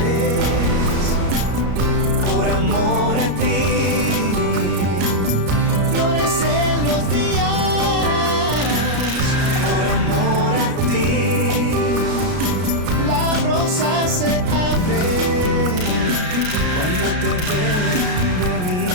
vez, por amor a ti. Florecen los días, por amor a ti. La rosa se abre cuando te veo morir.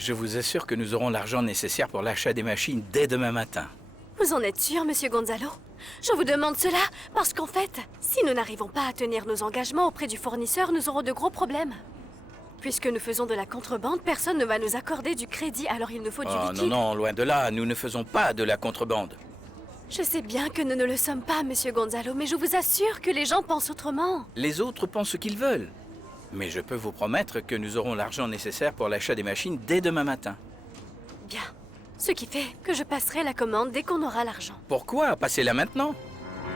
Je vous assure que nous aurons l'argent nécessaire pour l'achat des machines dès demain matin. Vous en êtes sûr, Monsieur Gonzalo? Je vous demande cela parce qu'en fait, si nous n'arrivons pas à tenir nos engagements auprès du fournisseur, nous aurons de gros problèmes. Puisque nous faisons de la contrebande, personne ne va nous accorder du crédit, alors il nous faut du Oh liquide. non, loin de là, nous ne faisons pas de la contrebande. Je sais bien que nous ne le sommes pas, Monsieur Gonzalo, mais je vous assure que les gens pensent autrement. Les autres pensent ce qu'ils veulent. Mais je peux vous promettre que nous aurons l'argent nécessaire pour l'achat des machines dès demain matin. Bien. Ce qui fait que je passerai la commande dès qu'on aura l'argent. Pourquoi passer là maintenant?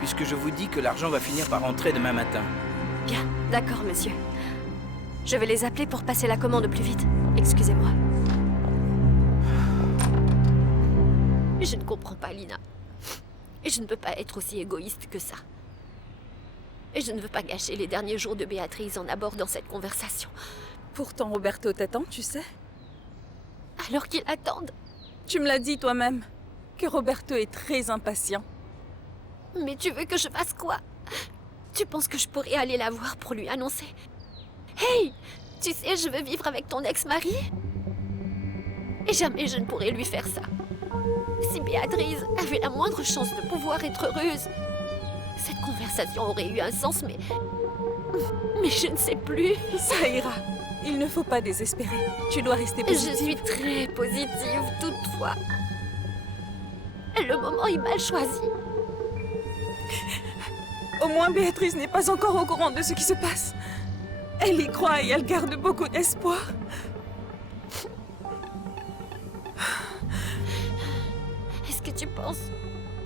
Puisque je vous dis que l'argent va finir par rentrer demain matin. Bien, d'accord, monsieur. Je vais les appeler pour passer la commande plus vite. Excusez-moi. Je ne comprends pas, Lina. Et je ne peux pas être aussi égoïste que ça. Et je ne veux pas gâcher les derniers jours de Béatrice en abordant cette conversation. Pourtant, Roberto t'attend, tu sais. Alors qu'il attende. Tu me l'as dit toi-même, que Roberto est très impatient. Mais tu veux que je fasse quoi? Tu penses que je pourrais aller la voir pour lui annoncer? Hey! Tu sais, je veux vivre avec ton ex-mari? Et jamais je ne pourrais lui faire ça. Si Béatrice avait la moindre chance de pouvoir être heureuse, cette conversation aurait eu un sens, mais je ne sais plus. Ça ira. Il ne faut pas désespérer. Tu dois rester positive. Je suis très positive, toutefois. Le moment est mal choisi. Au moins, Béatrice n'est pas encore au courant de ce qui se passe. Elle y croit et elle garde beaucoup d'espoir. Est-ce que tu penses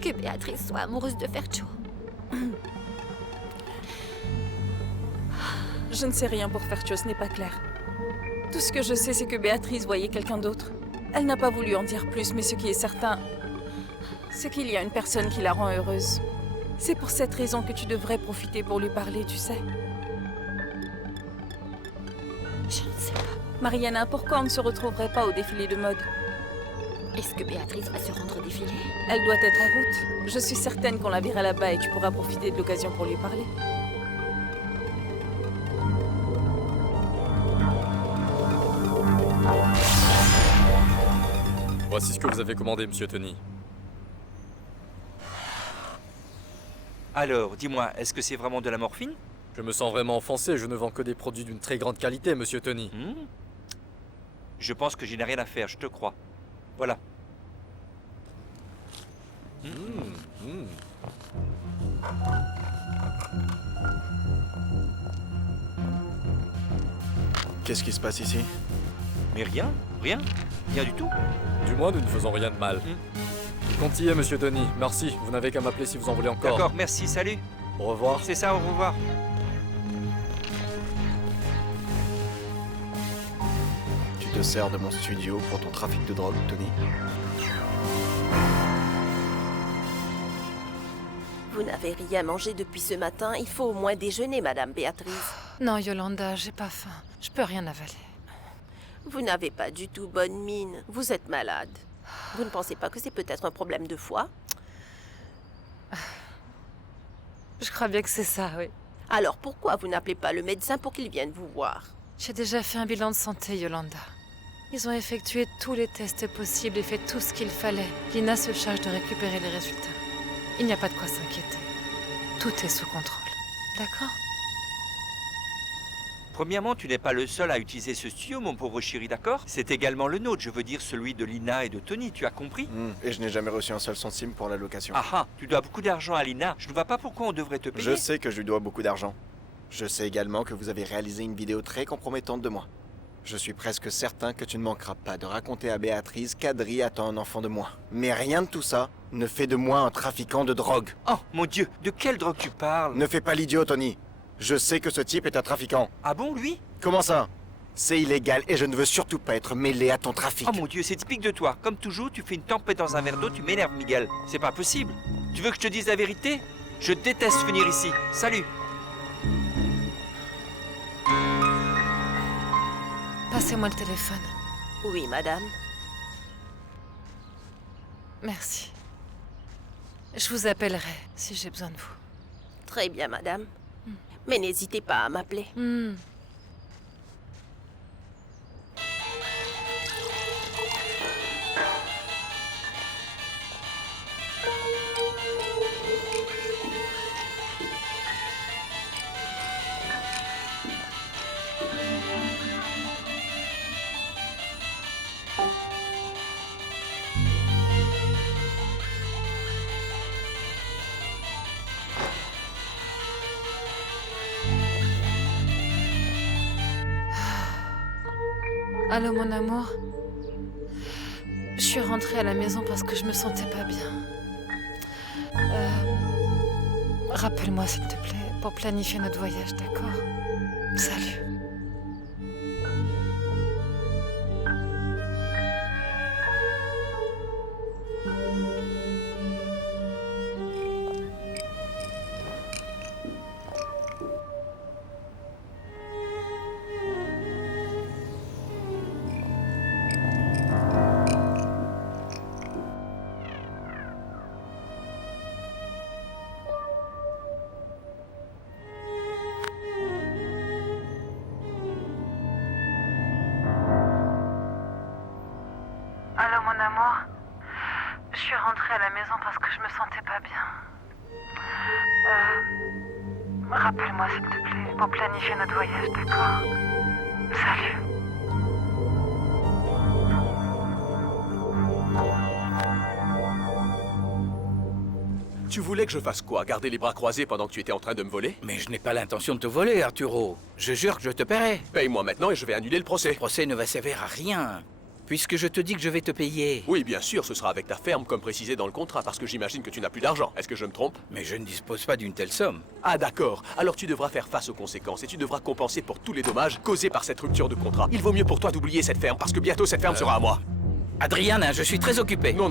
que Béatrice soit amoureuse de Fercho? Je ne sais rien pour Fercho, ce n'est pas clair. Tout ce que je sais, c'est que Béatrice voyait quelqu'un d'autre. Elle n'a pas voulu en dire plus, mais ce qui est certain, c'est qu'il y a une personne qui la rend heureuse. C'est pour cette raison que tu devrais profiter pour lui parler, tu sais. Je ne sais pas. Mariana, pourquoi on ne se retrouverait pas au défilé de mode? Est-ce que Béatrice va se rendre au défilé? Elle doit être en route. Je suis certaine qu'on la verra là-bas et tu pourras profiter de l'occasion pour lui parler. Voici ce que vous avez commandé, monsieur Tony. Alors, dis-moi, est-ce que c'est vraiment de la morphine? Je me sens vraiment offensé, je ne vends que des produits d'une très grande qualité, monsieur Tony. Je pense que je n'ai rien à faire, je te crois. Voilà. Qu'est-ce qui se passe ici? Mais rien, rien du tout. Du moins, nous ne faisons rien de mal. Compte y est, monsieur Tony. Merci, vous n'avez qu'à m'appeler si vous en voulez encore. D'accord, merci, salut. Au revoir. C'est ça, au revoir. Tu te sers de mon studio pour ton trafic de drogue, Tony? Vous n'avez rien mangé depuis ce matin. Il faut au moins déjeuner, Madame Béatrice. Non, Yolanda, j'ai pas faim. Je peux rien avaler. Vous n'avez pas du tout bonne mine. Vous êtes malade. Vous ne pensez pas que c'est peut-être un problème de foie? Je crois bien que c'est ça, oui. Alors pourquoi vous n'appelez pas le médecin pour qu'il vienne vous voir? J'ai déjà fait un bilan de santé, Yolanda. Ils ont effectué tous les tests possibles et fait tout ce qu'il fallait. Lina se charge de récupérer les résultats. Il n'y a pas de quoi s'inquiéter. Tout est sous contrôle. D'accord? Premièrement, tu n'es pas le seul à utiliser ce studio, mon pauvre chéri, d'accord? C'est également le nôtre, je veux dire celui de Lina et de Tony, tu as compris? Et je n'ai jamais reçu un seul centime pour la location. Ah ah, tu dois beaucoup d'argent à Lina. Je ne vois pas pourquoi on devrait te payer. Je sais que je lui dois beaucoup d'argent. Je sais également que vous avez réalisé une vidéo très compromettante de moi. Je suis presque certain que tu ne manqueras pas de raconter à Béatrice qu'Adri attend un enfant de moi. Mais rien de tout ça ne fait de moi un trafiquant de drogue. Oh, mon Dieu, de quelle drogue tu parles? Ne fais pas l'idiot, Tony. Je sais que ce type est un trafiquant. Ah bon, lui? Comment ça? C'est illégal et je ne veux surtout pas être mêlé à ton trafic. Oh mon Dieu, c'est typique de toi. Comme toujours, tu fais une tempête dans un verre d'eau, tu m'énerves, Miguel. C'est pas possible. Tu veux que je te dise la vérité? Je déteste venir ici. Salut. Passez-moi le téléphone. Oui, madame. Merci. Je vous appellerai si j'ai besoin de vous. Très bien, madame. Mais n'hésitez pas à m'appeler. Allô, mon amour? Je suis rentrée à la maison parce que je me sentais pas bien. Rappelle-moi, s'il te plaît, pour planifier notre voyage, d'accord? Salut. Allô, mon amour? Je suis rentrée à la maison parce que je me sentais pas bien. Rappelle-moi, s'il te plaît, pour planifier notre voyage, d'accord? Salut. Tu voulais que je fasse quoi? Garder les bras croisés pendant que tu étais en train de me voler? Mais je n'ai pas l'intention de te voler, Arturo. Je jure que je te paierai. Paye-moi maintenant et je vais annuler le procès. Le procès ne va servir à rien, puisque je te dis que je vais te payer. Oui, bien sûr, ce sera avec ta ferme comme précisé dans le contrat, parce que j'imagine que tu n'as plus d'argent. Est-ce que je me trompe? Mais je ne dispose pas d'une telle somme. Ah d'accord, alors tu devras faire face aux conséquences et tu devras compenser pour tous les dommages causés par cette rupture de contrat. Il vaut mieux pour toi d'oublier cette ferme, parce que bientôt cette ferme sera à moi. Adriana, je suis très occupé. Non,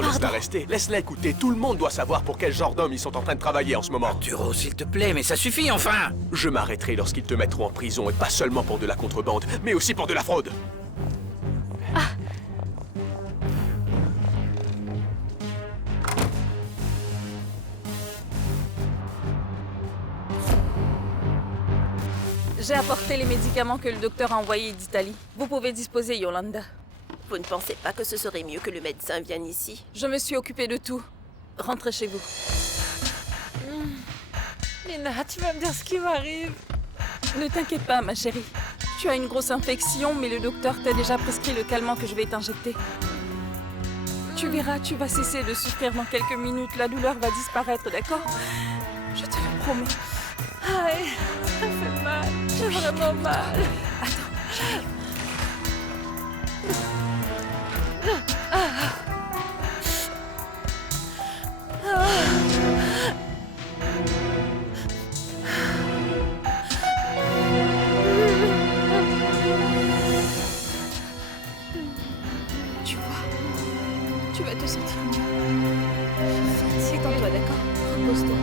laisse-la rester. Laisse-la écouter. Tout le monde doit savoir pour quel genre d'homme ils sont en train de travailler en ce moment. Arturo, s'il te plaît, mais ça suffit enfin. Je m'arrêterai lorsqu'ils te mettront en prison, et pas seulement pour de la contrebande, mais aussi pour de la fraude. J'ai apporté les médicaments que le docteur a envoyés d'Italie. Vous pouvez disposer, Yolanda. Vous ne pensez pas que ce serait mieux que le médecin vienne ici? Je me suis occupée de tout. Rentrez chez vous. Lina, tu vas me dire ce qui m'arrive? Ne t'inquiète pas, ma chérie. Tu as une grosse infection, mais le docteur t'a déjà prescrit le calmant que je vais t'injecter. Tu verras, tu vas cesser de souffrir dans quelques minutes. La douleur va disparaître, d'accord? Je te le promets. Aïe, ça fait mal. J'ai vraiment mal. Attends, j'arrive. Tu vois, tu vas te sentir mieux. Détends-toi, d'accord? Repose-toi.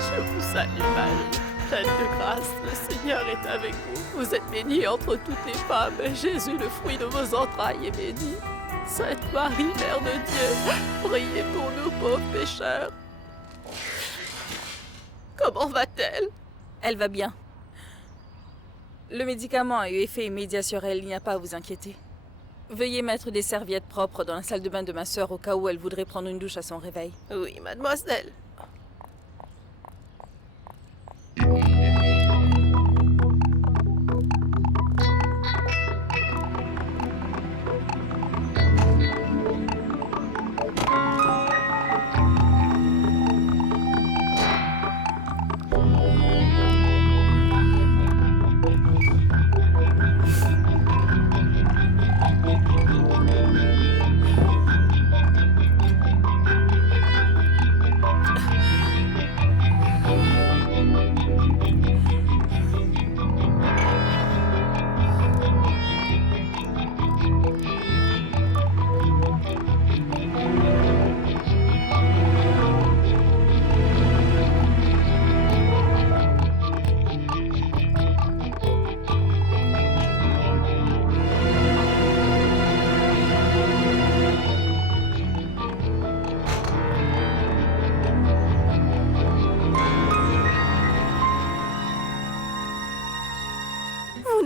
Je vous salue, Marie, pleine de grâce. Le Seigneur est avec vous. Vous êtes bénie entre toutes les femmes, et Jésus, le fruit de vos entrailles, est béni. Sainte Marie, Mère de Dieu, priez pour nous pauvres pécheurs. Comment va-t-elle? Elle va bien. Le médicament a eu effet immédiat sur elle, il n'y a pas à vous inquiéter. Veuillez mettre des serviettes propres dans la salle de bain de ma sœur au cas où elle voudrait prendre une douche à son réveil. Oui, mademoiselle.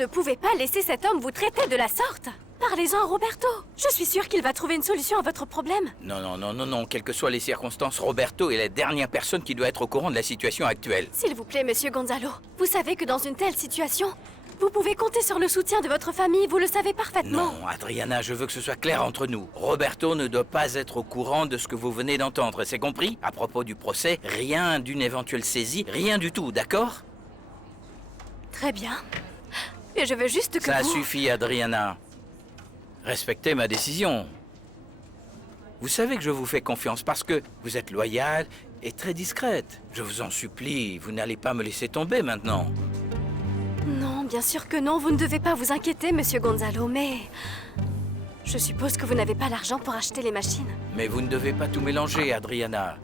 pouvez pas laisser cet homme vous traiter de la sorte. Parlez-en à Roberto. Je suis sûre qu'il va trouver une solution à votre problème. Non, non, non, non, non. Quelles que soient les circonstances, Roberto est la dernière personne qui doit être au courant de la situation actuelle. S'il vous plaît, monsieur Gonzalo, vous savez que dans une telle situation, vous pouvez compter sur le soutien de votre famille, vous le savez parfaitement. Non, Adriana, je veux que ce soit clair entre nous. Roberto ne doit pas être au courant de ce que vous venez d'entendre, c'est compris? À propos du procès, rien d'une éventuelle saisie, rien du tout, d'accord? Très bien. Mais je veux juste que Ça vous... suffit, Adriana. Respectez ma décision. Vous savez que je vous fais confiance parce que vous êtes loyale et très discrète. Je vous en supplie, vous n'allez pas me laisser tomber maintenant. Non, bien sûr que non, vous ne devez pas vous inquiéter, monsieur Gonzalo, mais... Je suppose que vous n'avez pas l'argent pour acheter les machines. Mais vous ne devez pas tout mélanger, Adriana.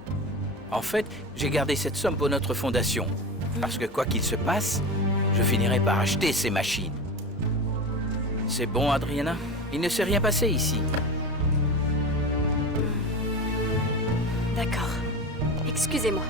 En fait, j'ai gardé cette somme pour notre fondation. Parce que quoi qu'il se passe, je finirai par acheter ces machines. C'est bon, Adriana? Il ne s'est rien passé ici. D'accord. Excusez-moi.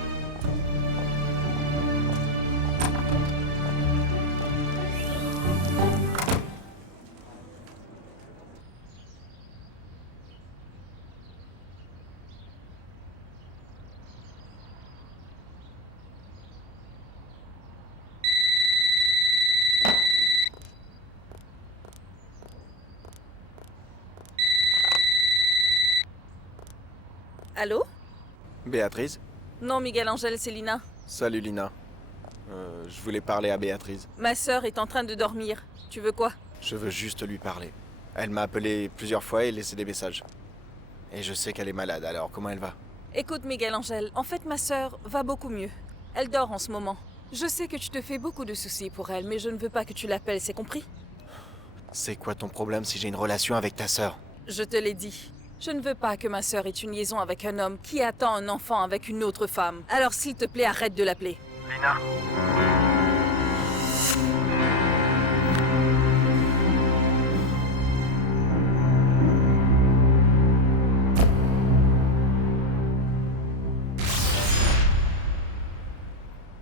Allô? Béatrice? Non, Miguel Angel, c'est Lina. Salut Lina. Je voulais parler à Béatrice. Ma sœur est en train de dormir. Tu veux quoi? Je veux juste lui parler. Elle m'a appelé plusieurs fois et laissé des messages. Et je sais qu'elle est malade, alors comment elle va? Écoute, Miguel Angel, en fait, ma sœur va beaucoup mieux. Elle dort en ce moment. Je sais que tu te fais beaucoup de soucis pour elle, mais je ne veux pas que tu l'appelles, c'est compris? C'est quoi ton problème si j'ai une relation avec ta sœur? Je te l'ai dit. Je ne veux pas que ma sœur ait une liaison avec un homme qui attend un enfant avec une autre femme. Alors s'il te plaît, arrête de l'appeler. Lina.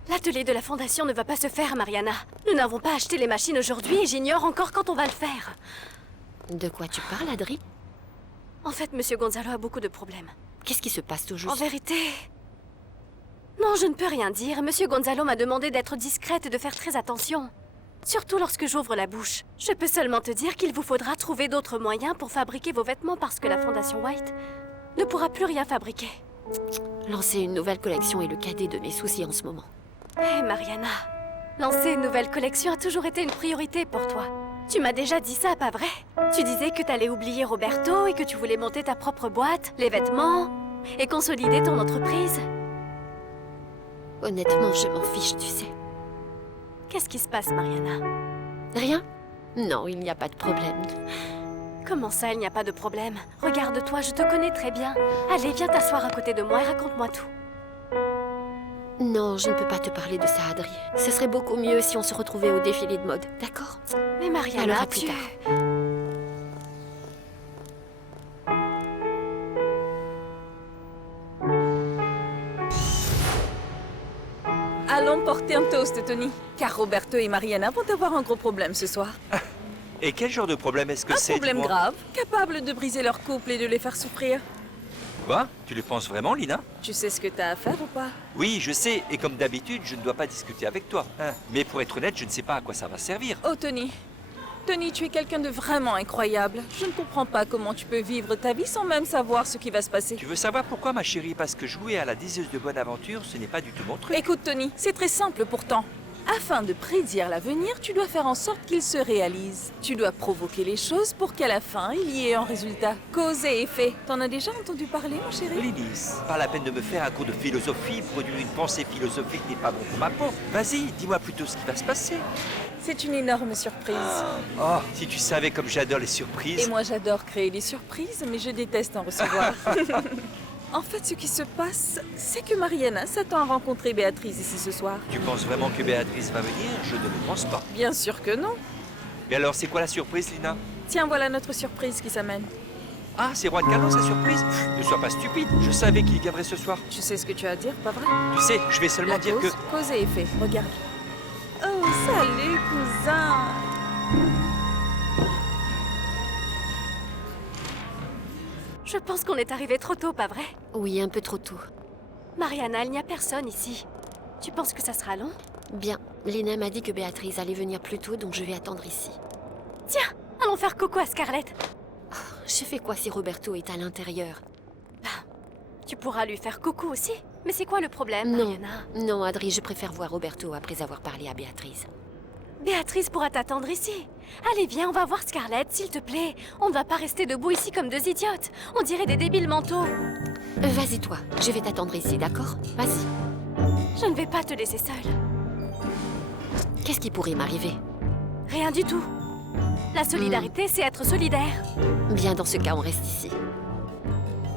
L'atelier de la fondation ne va pas se faire, Mariana. Nous n'avons pas acheté les machines aujourd'hui et j'ignore encore quand on va le faire. De quoi tu parles, Adri? En fait, monsieur Gonzalo a beaucoup de problèmes. Qu'est-ce qui se passe tout juste? En vérité... Non, je ne peux rien dire. Monsieur Gonzalo m'a demandé d'être discrète et de faire très attention. Surtout lorsque j'ouvre la bouche. Je peux seulement te dire qu'il vous faudra trouver d'autres moyens pour fabriquer vos vêtements parce que la Fondation White ne pourra plus rien fabriquer. Lancer une nouvelle collection est le cadet de mes soucis en ce moment. Hé, Mariana, lancer une nouvelle collection a toujours été une priorité pour toi. Tu m'as déjà dit ça, pas vrai? Tu disais que t'allais oublier Roberto et que tu voulais monter ta propre boîte, les vêtements, et consolider ton entreprise. Honnêtement, je m'en fiche, tu sais. Qu'est-ce qui se passe, Mariana? Rien? Non, il n'y a pas de problème. Comment ça, il n'y a pas de problème? Regarde-toi, je te connais très bien. Allez, viens t'asseoir à côté de moi et raconte-moi tout. Non, je ne peux pas te parler de ça, Adri. Ce serait beaucoup mieux si on se retrouvait au défilé de mode, d'accord? Mais Mariana, alors à plus tard. Allons porter un toast, Tony. Car Roberto et Mariana vont avoir un gros problème ce soir. Et quel genre de problème est-ce que Un c'est? problème dis-moi? grave, capable de briser leur couple et de les faire souffrir. Quoi? Tu le penses vraiment, Lina? Tu sais ce que t'as à faire ou pas? Oui, je sais, et comme d'habitude, je ne dois pas discuter avec toi. Mais pour être honnête, je ne sais pas à quoi ça va servir. Oh, Tony. Tony, tu es quelqu'un de vraiment incroyable. Je ne comprends pas comment tu peux vivre ta vie sans même savoir ce qui va se passer. Tu veux savoir pourquoi, ma chérie? Parce que jouer à la diseuse de bonne aventure, ce n'est pas du tout mon truc. Écoute, Tony, c'est très simple pourtant. Afin de prédire l'avenir, tu dois faire en sorte qu'il se réalise. Tu dois provoquer les choses pour qu'à la fin, il y ait un résultat. Cause et effet. T'en as déjà entendu parler, mon chéri? Linis, pas la peine de me faire un cours de philosophie, produire une pensée philosophique n'est pas bon pour ma peau. Vas-y, dis-moi plutôt ce qui va se passer. C'est une énorme surprise. Oh, si tu savais comme j'adore les Et surprises. moi, j'adore créer des surprises, mais je déteste en recevoir. En fait, ce qui se passe, c'est que Mariana s'attend à rencontrer Béatrice ici ce soir. Tu penses vraiment que Béatrice va venir? Je ne le pense pas. Bien sûr que non. Mais alors, c'est quoi la surprise, Lina? Tiens, voilà notre surprise qui s'amène. Ah, c'est Juan Carlos, sa surprise? Ne sois pas stupide, je savais qu'il viendrait ce soir. Tu sais ce que tu as à dire, pas vrai? Tu sais, je vais seulement La dire cause, que... cause et effet, regarde. Oh, salut, cousin. Je pense qu'on est arrivé trop tôt, pas vrai? Oui, un peu trop tôt. Mariana, il n'y a personne ici. Tu penses que ça sera long? Bien, Lina m'a dit que Béatrice allait venir plus tôt, donc je vais attendre ici. Tiens, allons faire coucou à Scarlett. Je fais quoi si Roberto est à l'intérieur? Tu pourras lui faire coucou aussi. Mais c'est quoi le problème, Non, Mariana? non, Adri, je préfère voir Roberto après avoir parlé à Béatrice. Béatrice pourra t'attendre ici. Allez, viens, on va voir Scarlett, s'il te plaît. On ne va pas rester debout ici comme deux idiotes. On dirait des débiles mentaux. Vas-y, toi. Je vais t'attendre ici, d'accord? Vas-y. Je ne vais pas te laisser seule. Qu'est-ce qui pourrait m'arriver? Rien du tout. La solidarité, c'est être solidaire. Bien, dans ce cas, on reste ici.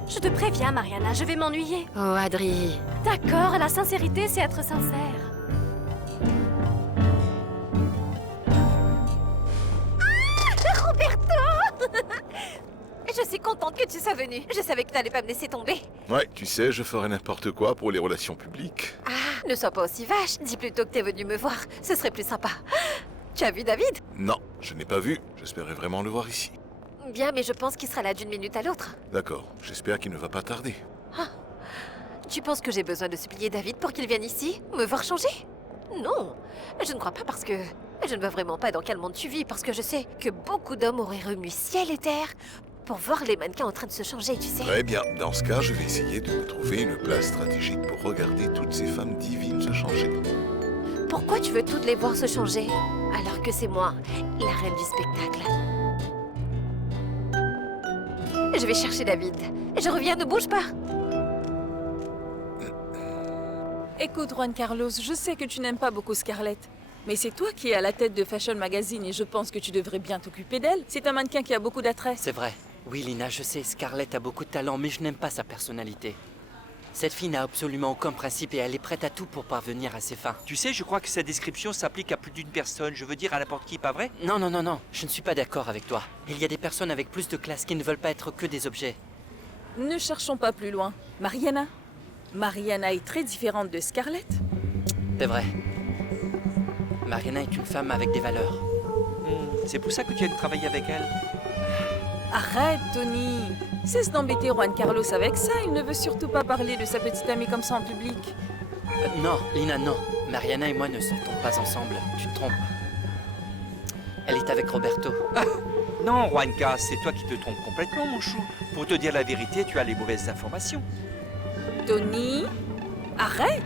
Je te préviens, Mariana, je vais m'ennuyer. Oh, Adri. D'accord, la sincérité, c'est être sincère. Roberto! Je suis contente que tu sois venu. Je savais que tu n'allais pas me laisser tomber. Ouais, tu sais, je ferais n'importe quoi pour les relations publiques. Ah, ne sois pas aussi vache. Dis plutôt que t'es venu me voir. Ce serait plus sympa. Tu as vu David? Non, je n'ai pas vu. J'espérais vraiment le voir ici. Bien, mais je pense qu'il sera là d'une minute à l'autre. D'accord, j'espère qu'il ne va pas tarder. Ah. Tu penses que j'ai besoin de supplier David pour qu'il vienne ici? Me voir changer? Non, je ne crois pas parce que... Je ne vois vraiment pas dans quel monde tu vis parce que je sais que beaucoup d'hommes auraient remué ciel et terre pour voir les mannequins en train de se changer, tu sais. Très bien, dans ce cas, je vais essayer de me trouver une place stratégique pour regarder toutes ces femmes divines se changer. Pourquoi tu veux toutes les voir se changer alors que c'est moi, la reine du spectacle? Je vais chercher David. Je reviens, ne bouge pas. Écoute, Juan Carlos, je sais que tu n'aimes pas beaucoup Scarlett. Mais c'est toi qui es à la tête de Fashion Magazine et je pense que tu devrais bien t'occuper d'elle. C'est un mannequin qui a beaucoup d'attrait. C'est vrai. Oui, Lina, je sais, Scarlett a beaucoup de talent, mais je n'aime pas sa personnalité. Cette fille n'a absolument aucun principe et elle est prête à tout pour parvenir à ses fins. Tu sais, je crois que cette description s'applique à plus d'une personne. Je veux dire à n'importe qui, pas vrai? Non, non, non, non. Je ne suis pas d'accord avec toi. Il y a des personnes avec plus de classe qui ne veulent pas être que des objets. Ne cherchons pas plus loin. Mariana. Mariana est très différente de Scarlett. C'est vrai. Mariana est une femme avec des valeurs. C'est pour ça que tu aimes travailler avec elle? Arrête, Tony. Cesse d'embêter Juan Carlos avec ça. Il ne veut surtout pas parler de sa petite amie comme ça en public. Non, Lina, non. Mariana et moi ne sortons pas ensemble. Tu te trompes. Elle est avec Roberto. Ah, non, Juanca, c'est toi qui te trompes complètement, mon chou. Pour te dire la vérité, tu as les mauvaises informations. Tony, arrête!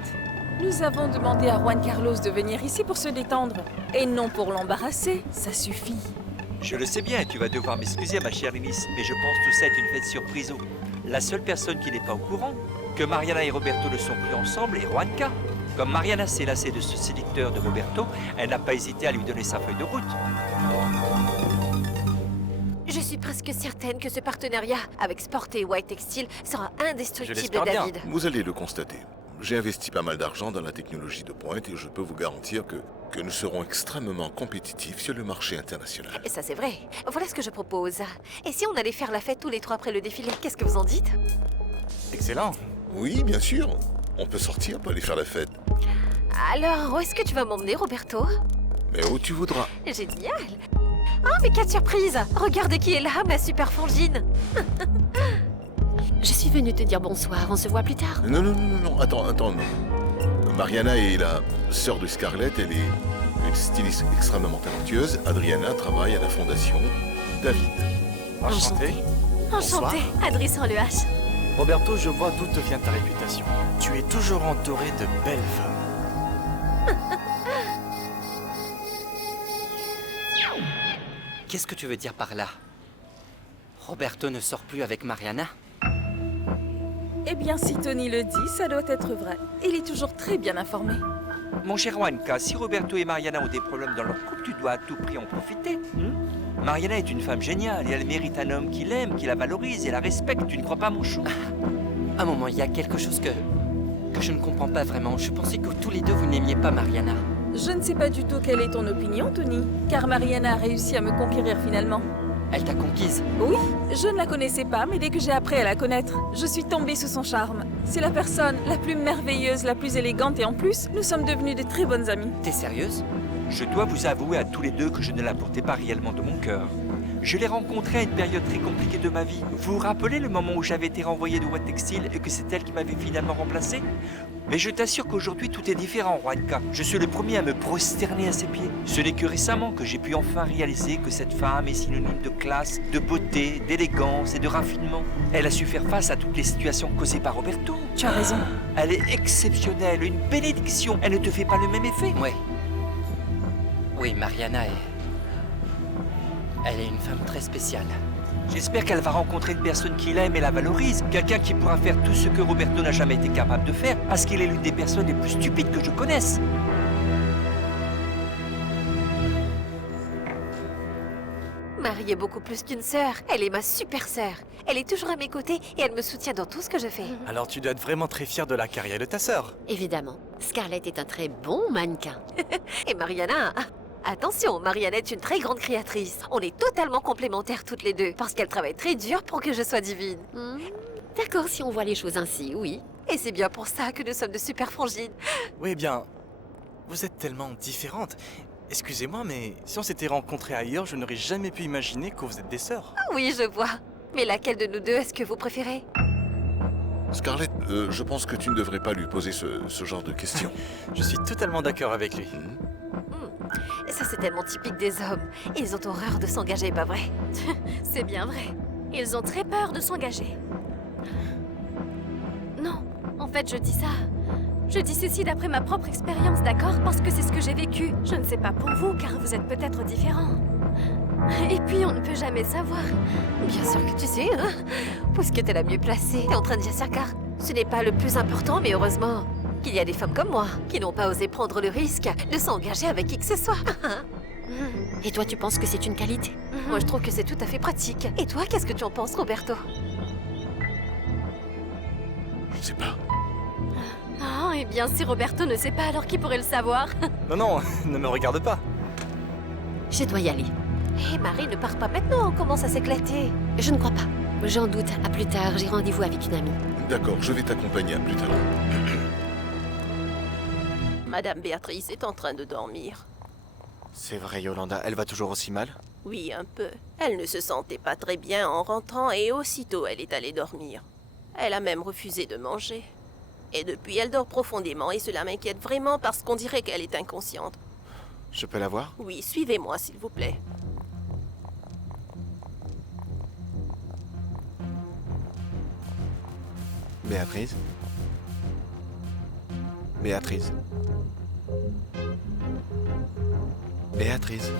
Nous avons demandé à Juan Carlos de venir ici pour se détendre. Et non pour l'embarrasser. Ça suffit. Je le sais bien, tu vas devoir m'excuser, ma chère Linis, mais je pense que tout ça est une fête surprise. La seule personne qui n'est pas au courant, que Mariana et Roberto ne sont plus ensemble, est Juanca. Comme Mariana s'est lassée de ce séducteur de Roberto, elle n'a pas hésité à lui donner sa feuille de route. Je suis presque certaine que ce partenariat avec Sport et White Textile sera Je indestructible, l'espère bien. David. Vous allez le constater. J'ai investi pas mal d'argent dans la technologie de pointe et je peux vous garantir que nous serons extrêmement compétitifs sur le marché international. Et ça, c'est vrai. Voilà ce que je propose. Et si on allait faire la fête tous les trois après le défilé, qu'est-ce que vous en dites? Excellent. Oui, bien sûr. On peut sortir pour aller faire la fête. Alors, où est-ce que tu vas m'emmener, Roberto? Mais où tu voudras. Génial! Oh, mais quelle surprise! Regarde qui est là, ma super frangine! Je suis venue te dire bonsoir, on se voit plus tard. Non, non, non, non, non. Attends, non. Mariana est la sœur de Scarlett, elle est une styliste extrêmement talentueuse. Adriana travaille à la fondation David. Enchanté. Enchanté, Adri sans le H. Roberto, je vois d'où te vient ta réputation. Tu es toujours entouré de belles femmes. Qu'est-ce que tu veux dire par là? Roberto ne sort plus avec Mariana? Eh bien, si Tony le dit, ça doit être vrai. Il est toujours très bien informé. Mon cher Juanca, si Roberto et Mariana ont des problèmes dans leur couple, tu dois à tout prix en profiter. Mariana est une femme géniale et elle mérite un homme qui l'aime, qui la valorise et la respecte. Tu ne crois pas, mon chou? Un moment, il y a quelque chose que je ne comprends pas vraiment. Je pensais que tous les deux, vous n'aimiez pas Mariana. Je ne sais pas du tout quelle est ton opinion, Tony, car Mariana a réussi à me conquérir finalement. Elle t'a conquise? Oui, je ne la connaissais pas, mais dès que j'ai appris à la connaître, je suis tombée sous son charme. C'est la personne la plus merveilleuse, la plus élégante, et en plus, nous sommes devenus de très bonnes amies. T'es sérieuse? Je dois vous avouer à tous les deux que je ne la portais pas réellement de mon cœur. Je l'ai rencontrée à une période très compliquée de ma vie. Vous vous rappelez le moment où j'avais été renvoyé de Wet Textile et que c'est elle qui m'avait finalement remplacé? Mais je t'assure qu'aujourd'hui tout est différent, Juanca. Je suis le premier à me prosterner à ses pieds. Ce n'est que récemment que j'ai pu enfin réaliser que cette femme est synonyme de classe, de beauté, d'élégance et de raffinement. Elle a su faire face à toutes les situations causées par Roberto. Tu as raison. Elle est exceptionnelle, une bénédiction. Elle ne te fait pas le même effet? Oui. Oui, Mariana est... Elle est une femme très spéciale. J'espère qu'elle va rencontrer une personne qui l'aime et la valorise. Quelqu'un qui pourra faire tout ce que Roberto n'a jamais été capable de faire, parce qu'il est l'une des personnes les plus stupides que je connaisse. Marie est beaucoup plus qu'une sœur. Elle est ma super sœur. Elle est toujours à mes côtés et elle me soutient dans tout ce que je fais. Alors tu dois être vraiment très fier de la carrière de ta sœur. Évidemment, Scarlett est un très bon mannequin. Et Mariana... Attention, Mariana est une très grande créatrice. On est totalement complémentaires toutes les deux, parce qu'elle travaille très dur pour que je sois divine. D'accord, si on voit les choses ainsi, oui. Et c'est bien pour ça que nous sommes de super frangines. Oui, bien, vous êtes tellement différentes. Excusez-moi, mais si on s'était rencontrés ailleurs, je n'aurais jamais pu imaginer que vous êtes des sœurs. Oui, je vois. Mais laquelle de nous deux est-ce que vous préférez? Scarlett, je pense que tu ne devrais pas lui poser ce genre de questions. Je suis totalement d'accord avec lui. Et ça, c'est tellement typique des hommes. Ils ont horreur de s'engager, pas vrai? C'est bien vrai. Ils ont très peur de s'engager. Non, en fait, je dis ça. Je dis ceci d'après ma propre expérience, d'accord? Parce que c'est ce que j'ai vécu. Je ne sais pas pour vous, car vous êtes peut-être différents. Et puis, on ne peut jamais savoir. Bien sûr que tu sais, hein? Puisque t'es la mieux placée. T'es en train de dire ça, car ce n'est pas le plus important, mais heureusement qu'il y a des femmes comme moi qui n'ont pas osé prendre le risque de s'engager avec qui que ce soit. Et toi, tu penses que c'est une qualité? Moi, je trouve que c'est tout à fait pratique. Et toi, qu'est-ce que tu en penses, Roberto? Je ne sais pas. Ah, eh bien, si Roberto ne sait pas, alors qui pourrait le savoir? Non, non, ne me regarde pas. Je dois y aller. Hé, Marie, ne pars pas maintenant, on commence à s'éclater. Je ne crois pas. J'en doute. À plus tard, j'ai rendez-vous avec une amie. D'accord, je vais t'accompagner à plus tard. Madame Béatrice est en train de dormir. C'est vrai, Yolanda, elle va toujours aussi mal? Oui, un peu. Elle ne se sentait pas très bien en rentrant et aussitôt elle est allée dormir. Elle a même refusé de manger. Et depuis, elle dort profondément et cela m'inquiète vraiment parce qu'on dirait qu'elle est inconsciente. Je peux la voir? Oui, suivez-moi s'il vous plaît. Béatrice? Béatrice? Béatrice?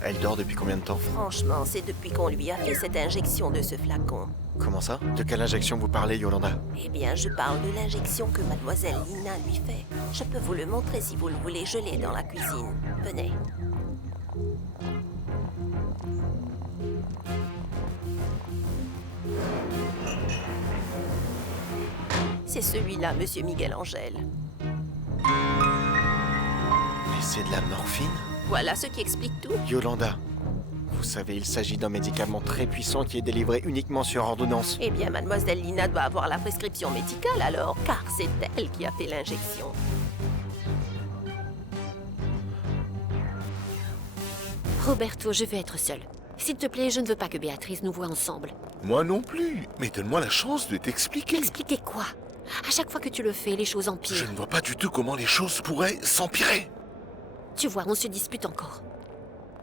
Elle dort depuis combien de temps? Franchement, c'est depuis qu'on lui a fait cette injection de ce flacon. Comment ça? De quelle injection vous parlez, Yolanda? Eh bien, je parle de l'injection que mademoiselle Lina lui fait. Je peux vous le montrer si vous le voulez, je l'ai dans la cuisine. Venez. C'est celui-là, monsieur Miguel Angel. Mais c'est de la morphine? Voilà ce qui explique tout. Yolanda, vous savez, il s'agit d'un médicament très puissant qui est délivré uniquement sur ordonnance. Eh bien, mademoiselle Lina doit avoir la prescription médicale alors, car c'est elle qui a fait l'injection. Roberto, je veux être seule. S'il te plaît, je ne veux pas que Béatrice nous voie ensemble. Moi non plus. Mais donne-moi la chance de t'expliquer. Expliquer quoi? À chaque fois que tu le fais, les choses Je empirent. ne vois pas du tout comment les choses pourraient s'empirer. Tu vois, on se dispute encore.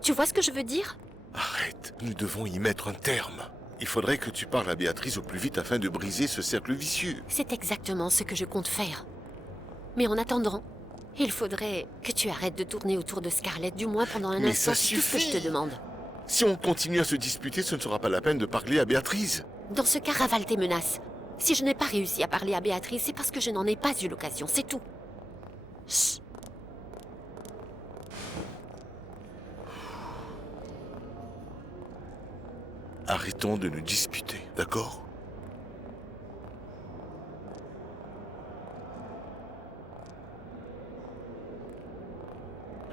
Tu vois ce que je veux dire? Arrête, nous devons y mettre un terme. Il faudrait que tu parles à Béatrice au plus vite afin de briser ce cercle vicieux. C'est exactement ce que je compte faire. Mais en attendant, il faudrait que tu arrêtes de tourner autour de Scarlett, du moins pendant un Mais instant, ça c'est tout ce que je suffit. te demande. Si on continue à se disputer, ce ne sera pas la peine de parler à Béatrice. Dans ce cas, ravale tes menaces. Si je n'ai pas réussi à parler à Béatrice, c'est parce que je n'en ai pas eu l'occasion, c'est tout. Chut. Arrêtons de nous disputer, d'accord?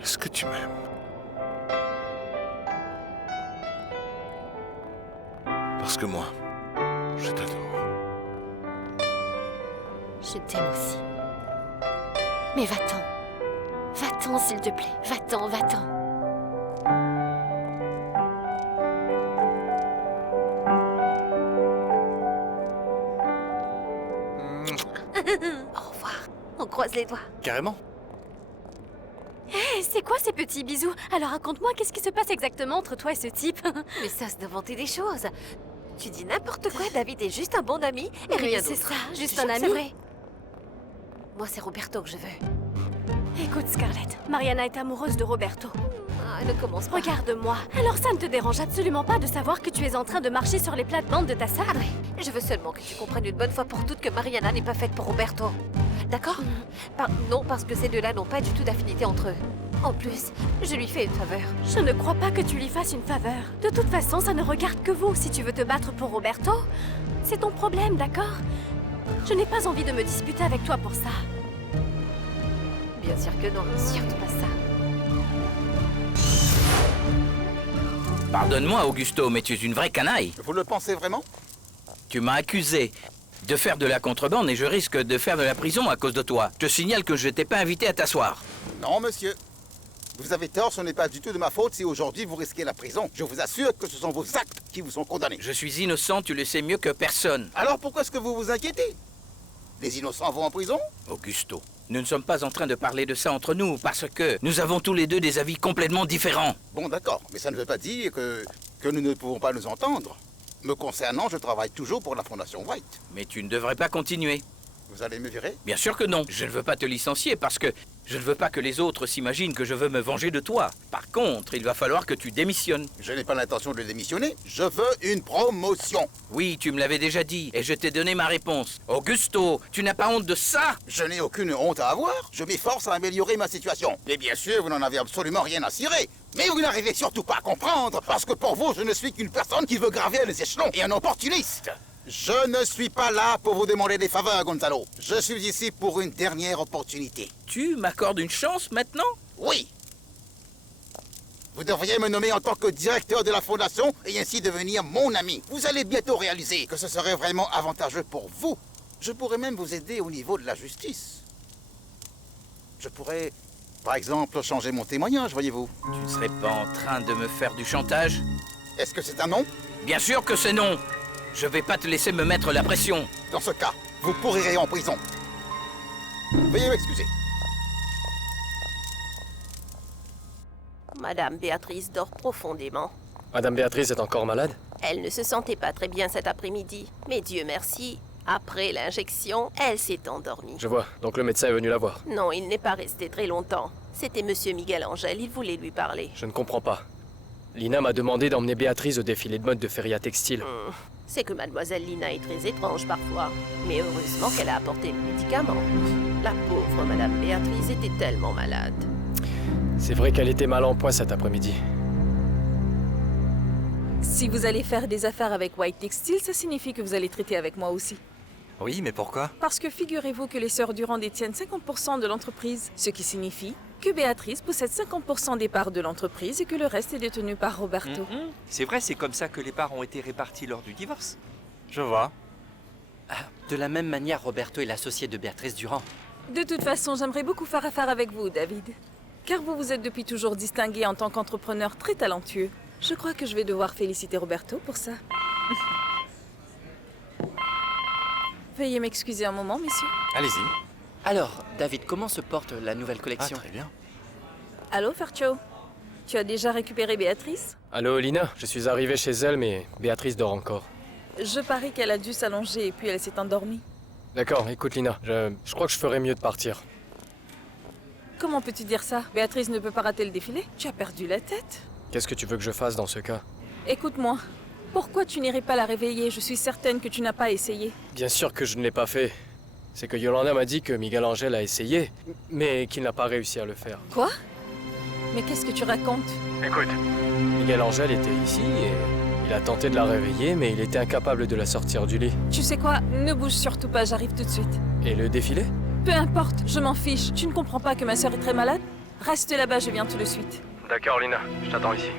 Est-ce que tu m'aimes? Parce que moi, je t'adore. Je t'aime aussi. Mais va-t'en. Va-t'en, s'il te plaît. Va-t'en, va-t'en. Au revoir. On croise les doigts. Carrément. Hé, c'est quoi ces petits bisous? Alors raconte-moi, qu'est-ce qui se passe exactement entre toi et ce type? Mais ça, c'est d'inventer des choses. Tu dis n'importe quoi, David est juste un bon ami et Oui, rien c'est d'autre. ça, juste Je un jure que ami. C'est vrai. Moi, c'est Roberto que je veux. Écoute, Scarlett, Mariana est amoureuse de Roberto. Ah, ne commence pas. Regarde-moi. Alors ça ne te dérange absolument pas de savoir que tu es en train de marcher sur les plates-bandes de ta sœur? Ah ouais, je veux seulement que tu comprennes une bonne fois pour toutes que Mariana n'est pas faite pour Roberto. D'accord Non, parce que ces deux-là n'ont pas du tout d'affinité entre eux. En plus, je lui fais une faveur. Je ne crois pas que tu lui fasses une faveur. De toute façon, ça ne regarde que vous. Si tu veux te battre pour Roberto, c'est ton problème, d'accord? Je n'ai pas envie de me disputer avec toi pour ça. Bien sûr que non, surtout pas ça. Pardonne-moi, Augusto, mais tu es une vraie canaille. Vous le pensez vraiment? Tu m'as accusé de faire de la contrebande et je risque de faire de la prison à cause de toi. Je te signale que je t'ai pas invité à t'asseoir. Non, monsieur. Vous avez tort, ce n'est pas du tout de ma faute si aujourd'hui vous risquez la prison. Je vous assure que ce sont vos actes qui vous sont condamnés. Je suis innocent, tu le sais mieux que personne. Alors pourquoi est-ce que vous vous inquiétez? Les innocents vont en prison? Augusto, nous ne sommes pas en train de parler de ça entre nous parce que nous avons tous les deux des avis complètement différents. Bon, d'accord, mais ça ne veut pas dire que nous ne pouvons pas nous entendre. Me concernant, je travaille toujours pour la Fondation White. Mais tu ne devrais pas continuer. Vous allez me virer? Bien sûr que non. Je ne veux pas te licencier parce que je ne veux pas que les autres s'imaginent que je veux me venger de toi. Par contre, il va falloir que tu démissionnes. Je n'ai pas l'intention de démissionner. Je veux une promotion. Oui, tu me l'avais déjà dit et je t'ai donné ma réponse. Augusto, tu n'as pas honte de ça? Je n'ai aucune honte à avoir. Je m'efforce à améliorer ma situation. Et bien sûr, vous n'en avez absolument rien à cirer. Mais vous n'arrivez surtout pas à comprendre, parce que pour vous, je ne suis qu'une personne qui veut gravir les échelons et un opportuniste. Je ne suis pas là pour vous demander des faveurs, Gonzalo. Je suis ici pour une dernière opportunité. Tu m'accordes une chance maintenant? Oui. Vous devriez me nommer en tant que directeur de la fondation et ainsi devenir mon ami. Vous allez bientôt réaliser que ce serait vraiment avantageux pour vous. Je pourrais même vous aider au niveau de la justice. Je pourrais, par exemple, changer mon témoignage, voyez-vous. Tu ne serais pas en train de me faire du chantage? Est-ce que c'est un non? Bien sûr que c'est non. Je vais pas te laisser me mettre la pression. Dans ce cas, vous pourrirez en prison. Veuillez m'excuser. Madame Béatrice dort profondément. Madame Béatrice est encore malade? Elle ne se sentait pas très bien cet après-midi. Mais Dieu merci, après l'injection, elle s'est endormie. Je vois, donc le médecin est venu la voir. Non, il n'est pas resté très longtemps. C'était Monsieur Miguel Angel, il voulait lui parler. Je ne comprends pas. Lina m'a demandé d'emmener Béatrice au défilé de mode de Feria Textile. C'est que Mademoiselle Lina est très étrange parfois. Mais heureusement qu'elle a apporté le médicament. La pauvre Madame Béatrice était tellement malade. C'est vrai qu'elle était mal en point cet après-midi. Si vous allez faire des affaires avec White Textile, ça signifie que vous allez traiter avec moi aussi. Oui, mais pourquoi? Parce que figurez-vous que les sœurs Durand détiennent 50% de l'entreprise, ce qui signifie que Béatrice possède 50% des parts de l'entreprise et que le reste est détenu par Roberto. C'est vrai, c'est comme ça que les parts ont été réparties lors du divorce. Je vois. Ah, de la même manière, Roberto est l'associé de Béatrice Durand. De toute façon, j'aimerais beaucoup faire affaire avec vous, David. Car vous vous êtes depuis toujours distingué en tant qu'entrepreneur très talentueux. Je crois que je vais devoir féliciter Roberto pour ça. Veuillez m'excuser un moment, messieurs. Allez-y. Alors, David, comment se porte la nouvelle collection? Très bien. Allô, Fercho? Tu as déjà récupéré Béatrice? Allô, Lina? Je suis arrivé chez elle, mais Béatrice dort encore. Je parie qu'elle a dû s'allonger et puis elle s'est endormie. D'accord, écoute, Lina, je crois que je ferais mieux de partir. Comment peux-tu dire ça? Béatrice ne peut pas rater le défilé? Tu as perdu la tête? Qu'est-ce que tu veux que je fasse dans ce cas? Écoute-moi. Pourquoi tu n'irais pas la réveiller? Je suis certaine que tu n'as pas essayé. Bien sûr que je ne l'ai pas fait. C'est que Yolanda m'a dit que Miguel Angel a essayé, mais qu'il n'a pas réussi à le faire. Quoi? Mais qu'est-ce que tu racontes? Écoute. Miguel Angel était ici et il a tenté de la réveiller, mais il était incapable de la sortir du lit. Tu sais quoi? Ne bouge surtout pas, j'arrive tout de suite. Et le défilé? Peu importe, je m'en fiche. Tu ne comprends pas que ma sœur est très malade? Reste là-bas, je viens tout de suite. D'accord, Lina, je t'attends ici.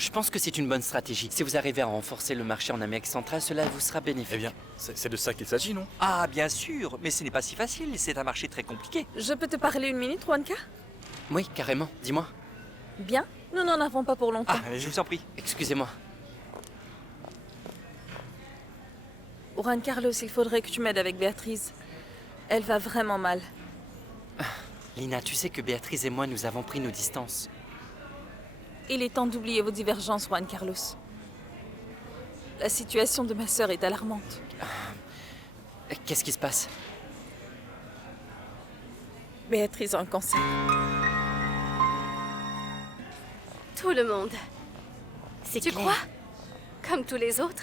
Je pense que c'est une bonne stratégie. Si vous arrivez à renforcer le marché en Amérique centrale, cela vous sera bénéfique. Eh bien, c'est de ça qu'il s'agit, non? Ah, bien sûr, mais ce n'est pas si facile, c'est un marché très compliqué. Je peux te parler une minute, Juanca? Oui, carrément. Dis-moi. Bien, nous n'en avons pas pour longtemps. Ah, je vous en prie. Excusez-moi. Juan Carlos, il faudrait que tu m'aides avec Béatrice. Elle va vraiment mal. Lina, tu sais que Béatrice et moi, nous avons pris nos distances. Il est temps d'oublier vos divergences, Juan Carlos. La situation de ma sœur est alarmante. Qu'est-ce qui se passe? Béatrice a un cancer. Tout le monde. C'est Tu clair. crois? Comme tous les autres.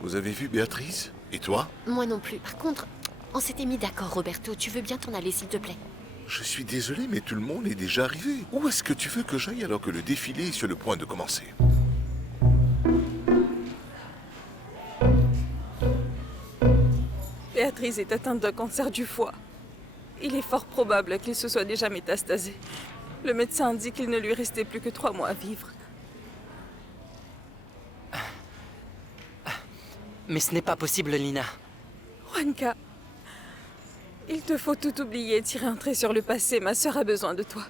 Vous avez vu Béatrice? Et toi? Moi non plus. Par contre, on s'était mis d'accord, Roberto. Tu veux bien t'en aller, s'il te plaît? Je suis désolé, mais tout le monde est déjà arrivé. Où est-ce que tu veux que j'aille alors que le défilé est sur le point de commencer? Béatrice est atteinte d'un cancer du foie. Il est fort probable qu'il se soit déjà métastasé. Le médecin dit qu'il ne lui restait plus que 3 mois à vivre. Mais ce n'est pas possible, Lina. Juanca, il te faut tout oublier et tirer un trait sur le passé. Ma sœur a besoin de toi.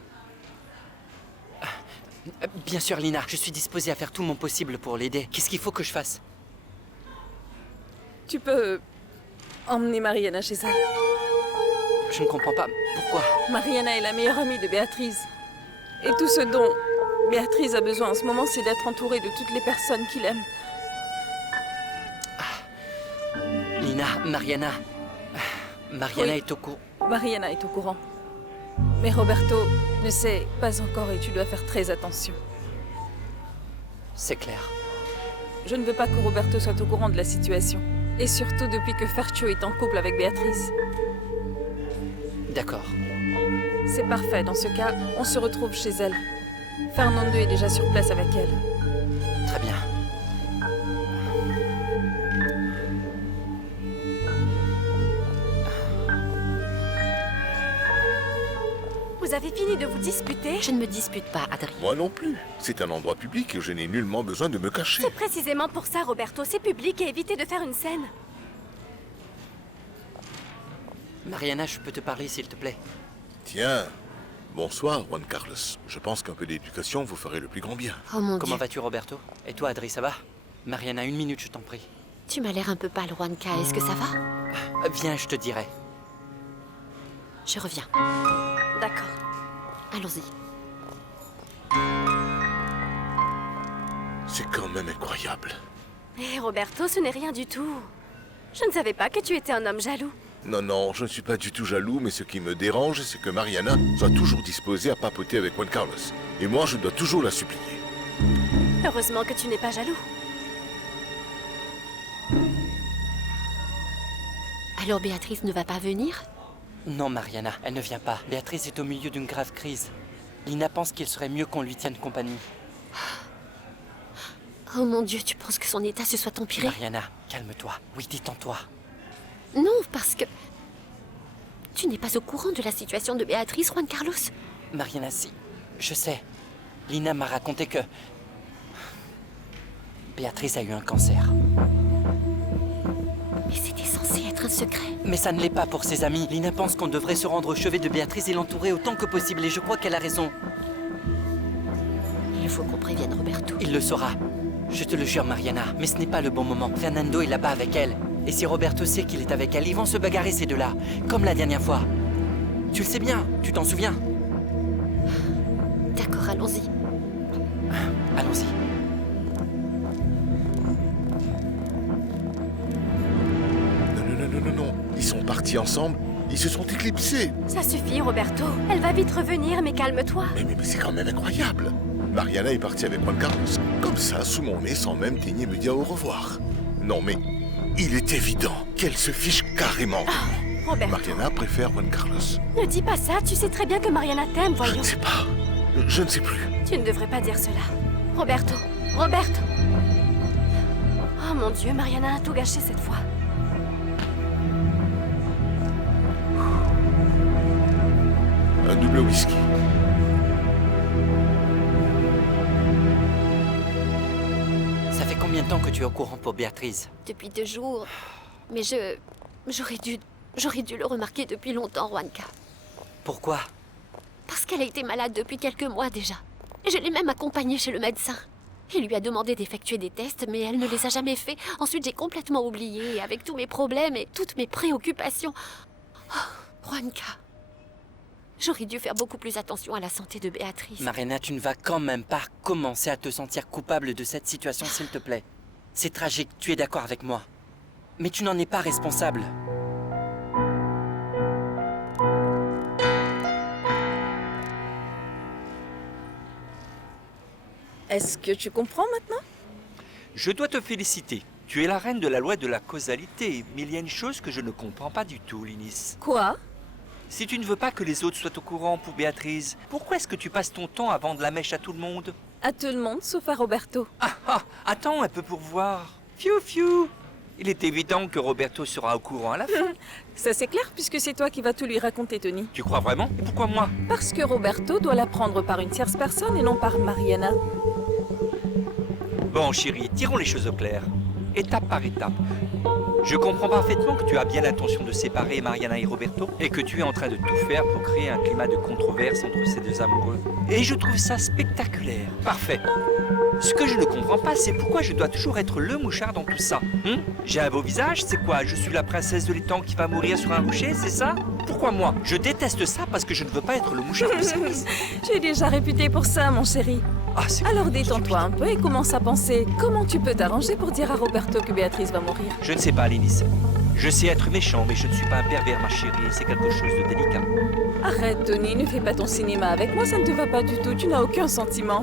Bien sûr, Lina. Je suis disposée à faire tout mon possible pour l'aider. Qu'est-ce qu'il faut que je fasse? Tu peux emmener Mariana chez elle. Je ne comprends pas. Pourquoi? Mariana est la meilleure amie de Béatrice. Et tout ce dont Béatrice a besoin en ce moment, c'est d'être entourée de toutes les personnes qu'il aime. Lina, Mariana. Mariana Oui. est au courant. Mariana est au courant. Mais Roberto ne sait pas encore et tu dois faire très attention. C'est clair. Je ne veux pas que Roberto soit au courant de la situation. Et surtout depuis que Fercho est en couple avec Béatrice. D'accord. C'est parfait. Dans ce cas, on se retrouve chez elle. Fernando est déjà sur place avec elle. Très bien. Vous avez fini de vous disputer? Je ne me dispute pas, Adrien. Moi non plus. C'est un endroit public et je n'ai nullement besoin de me cacher. C'est précisément pour ça, Roberto. C'est public et évitez de faire une scène. Mariana, je peux te parler, s'il te plaît? Tiens. Bonsoir, Juan Carlos. Je pense qu'un peu d'éducation vous ferait le plus grand bien. Oh mon Comment Dieu. vas-tu, Roberto? Et toi, Adri, ça va? Mariana, 1 minute, je t'en prie. Tu m'as l'air un peu pâle, Juanca. Est-ce que ça va? Viens, je te dirai. Je reviens. D'accord. Allons-y. C'est quand même incroyable. Eh, Roberto, ce n'est rien du tout. Je ne savais pas que tu étais un homme jaloux. Non, non, je ne suis pas du tout jaloux, mais ce qui me dérange, c'est que Mariana soit toujours disposée à papoter avec Juan Carlos. Et moi, je dois toujours la supplier. Heureusement que tu n'es pas jaloux. Alors Béatrice ne va pas venir? Non, Mariana, elle ne vient pas. Béatrice est au milieu d'une grave crise. Lina pense qu'il serait mieux qu'on lui tienne compagnie. Oh mon Dieu, tu penses que son état se soit empiré? Mariana, calme-toi. Oui, détends-toi. Non, parce que... Tu n'es pas au courant de la situation de Béatrice, Juan Carlos? Mariana, si. Je sais. Lina m'a raconté que... Béatrice a eu un cancer. Mais c'était censé être un secret. Mais ça ne l'est pas pour ses amis. Lina pense qu'on devrait se rendre au chevet de Béatrice et l'entourer autant que possible. Et je crois qu'elle a raison. Il faut qu'on prévienne Roberto. Il le saura. Je te le jure, Mariana. Mais ce n'est pas le bon moment. Fernando est là-bas avec elle. Et si Roberto sait qu'il est avec elle, ils vont se bagarrer ces deux-là. Comme la dernière fois. Tu le sais bien. Tu t'en souviens. D'accord, allons-y. Allons-y. Non. Ils sont partis ensemble. Ils se sont éclipsés. Ça suffit, Roberto. Elle va vite revenir, mais calme-toi. Mais c'est quand même incroyable. Mariana est partie avec Juan Carlos. Comme ça, sous mon nez, sans même daigner me dire au revoir. Non, mais il est évident qu'elle se fiche carrément. Roberto. Mariana préfère Juan Carlos. Ne dis pas ça. Tu sais très bien que Mariana t'aime, voyons. Je ne sais pas. Je ne sais plus. Tu ne devrais pas dire cela. Roberto. Roberto. Oh mon Dieu, Mariana a tout gâché cette fois. Un double whisky. combien de temps que tu es au courant pour Béatrice? Depuis 2 jours. Mais j'aurais dû le remarquer depuis longtemps, Juanca. Pourquoi? Parce qu'elle a été malade depuis quelques mois déjà. Et je l'ai même accompagnée chez le médecin. Il lui a demandé d'effectuer des tests, mais elle ne les a jamais faits. Ensuite, j'ai complètement oublié, avec tous mes problèmes et toutes mes préoccupations. Oh, Juanca. J'aurais dû faire beaucoup plus attention à la santé de Béatrice. Mariana, tu ne vas quand même pas commencer à te sentir coupable de cette situation, s'il te plaît. C'est tragique, tu es d'accord avec moi. Mais tu n'en es pas responsable. Est-ce que tu comprends maintenant? Je dois te féliciter. Tu es la reine de la loi de la causalité, mais il y a une chose que je ne comprends pas du tout, Linis. Quoi? Si tu ne veux pas que les autres soient au courant pour Béatrice, pourquoi est-ce que tu passes ton temps à vendre la mèche à tout le monde? À tout le monde, sauf à Roberto. Attends un peu pour voir. Fiu fiu. Il est évident que Roberto sera au courant à la fin. Ça c'est clair puisque c'est toi qui vas tout lui raconter, Tony. Tu crois vraiment? Et pourquoi moi? Parce que Roberto doit l'apprendre par une tierce personne et non par Mariana. Bon chérie, tirons les choses au clair. Étape par étape. Je comprends parfaitement que tu as bien l'intention de séparer Mariana et Roberto et que tu es en train de tout faire pour créer un climat de controverse entre ces deux amoureux. Et je trouve ça spectaculaire. Parfait. Ce que je ne comprends pas, c'est pourquoi je dois toujours être le mouchard dans tout ça. J'ai un beau visage, c'est quoi? Je suis la princesse de l'étang qui va mourir sur un rocher, c'est ça? Pourquoi moi? Je déteste ça parce que je ne veux pas être le mouchard du service. Tu es déjà réputé pour ça, mon chéri. Alors détends-toi un peu et commence à penser comment tu peux t'arranger pour dire à Roberto que Béatrice va mourir. Je ne sais pas, Linis. Je sais être méchant, mais je ne suis pas un pervers, ma chérie, et c'est quelque chose de délicat. Arrête, Tony, ne fais pas ton cinéma avec moi, ça ne te va pas du tout, tu n'as aucun sentiment.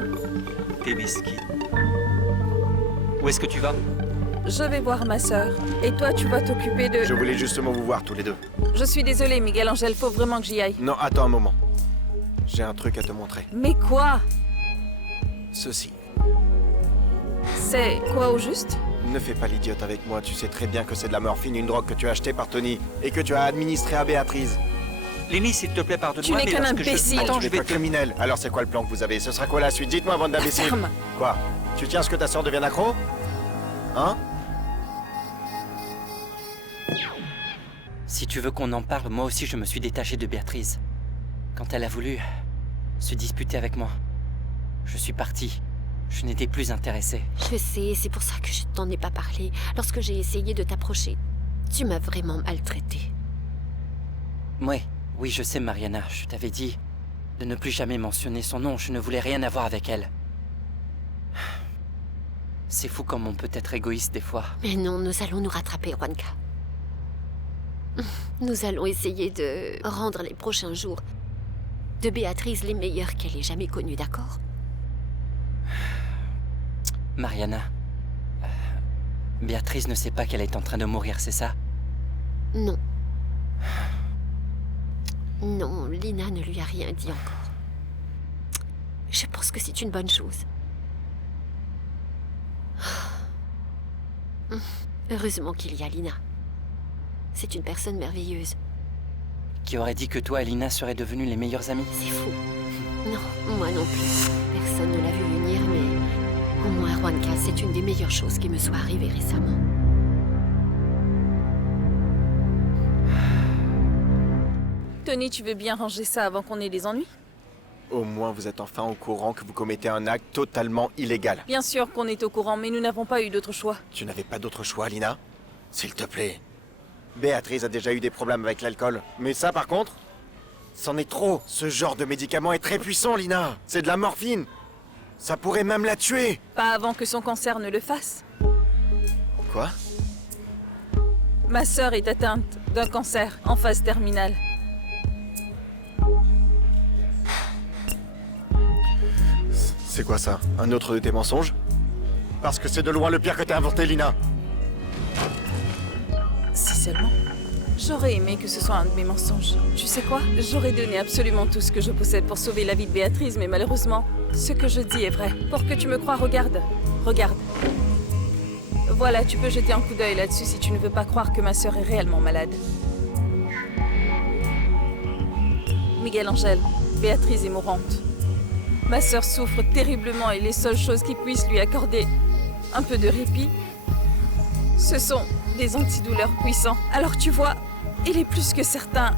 T'es mesquine. Où est-ce que tu vas? Je vais voir ma sœur. Et toi, tu vas t'occuper de... Je voulais justement vous voir tous les deux. Je suis désolée, Miguel Angel, faut vraiment que j'y aille. Non, attends un moment. J'ai un truc à te montrer. Mais quoi? Ceci. C'est quoi au juste? Ne fais pas l'idiote avec moi, tu sais très bien que c'est de la morphine, une drogue que tu as achetée par Tony et que tu as administrée à Béatrice. Linis, s'il te plaît, pardonne-moi, Tu n'es qu'un imbécile. Attends, je vais être criminel. Alors c'est quoi le plan que vous avez? Ce sera quoi la suite? Dites-moi, bande d'imbéciles. Ferme. Quoi? Tu tiens à ce que ta sœur devienne accro? Hein? Si tu veux qu'on en parle, moi aussi je me suis détaché de Béatrice. Quand elle a voulu se disputer avec moi, je suis parti. Je n'étais plus intéressé. Je sais, c'est pour ça que je t'en ai pas parlé. Lorsque j'ai essayé de t'approcher, tu m'as vraiment maltraité. Oui, je sais, Mariana. Je t'avais dit de ne plus jamais mentionner son nom. Je ne voulais rien avoir avec elle. C'est fou comme on peut être égoïste des fois. Mais non, nous allons nous rattraper, Juanca. Nous allons essayer de rendre les prochains jours de Béatrice les meilleurs qu'elle ait jamais connus, d'accord? Mariana, Béatrice ne sait pas qu'elle est en train de mourir, c'est ça? Non. Non, Lina ne lui a rien dit encore. Je pense que c'est une bonne chose. Heureusement qu'il y a Lina. C'est une personne merveilleuse. Qui aurait dit que toi et Lina seraient devenus les meilleurs amis? C'est fou. Non, moi non plus. Personne ne l'a vu venir, mais au moins, Juanca, c'est une des meilleures choses qui me soit arrivée récemment. Tony, tu veux bien ranger ça avant qu'on ait des ennuis? Au moins vous êtes enfin au courant que vous commettez un acte totalement illégal. Bien sûr qu'on est au courant, mais nous n'avons pas eu d'autre choix. Tu n'avais pas d'autre choix, Lina? S'il te plaît. Béatrice a déjà eu des problèmes avec l'alcool. Mais ça, par contre, c'en est trop. Ce genre de médicament est très puissant, Lina. C'est de la morphine. Ça pourrait même la tuer. Pas avant que son cancer ne le fasse. Quoi? Ma sœur est atteinte d'un cancer en phase terminale. C'est quoi ça? Un autre de tes mensonges? Parce que c'est de loin le pire que t'as inventé, Lina. Si seulement. J'aurais aimé que ce soit un de mes mensonges. Tu sais quoi? J'aurais donné absolument tout ce que je possède pour sauver la vie de Béatrice, mais malheureusement, ce que je dis est vrai. Pour que tu me crois, regarde. Regarde. Voilà, tu peux jeter un coup d'œil là-dessus si tu ne veux pas croire que ma sœur est réellement malade. Miguel Angel, Béatrice est mourante. Ma sœur souffre terriblement et les seules choses qui puissent lui accorder un peu de répit. Ce sont des antidouleurs puissants. Alors tu vois, il est plus que certain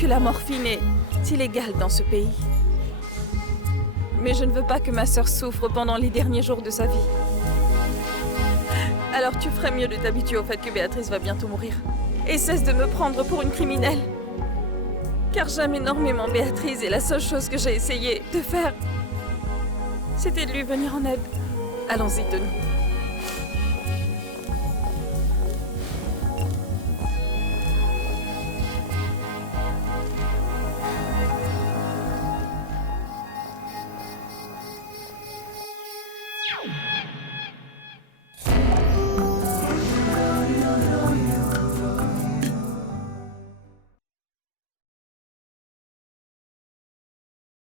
que la morphine est illégale dans ce pays. Mais je ne veux pas que ma sœur souffre pendant les derniers jours de sa vie. Alors tu ferais mieux de t'habituer au fait que Béatrice va bientôt mourir. Et cesse de me prendre pour une criminelle. Car j'aime énormément Béatrice et la seule chose que j'ai essayé de faire, c'était de lui venir en aide. Allons-y, Tony. Yeah.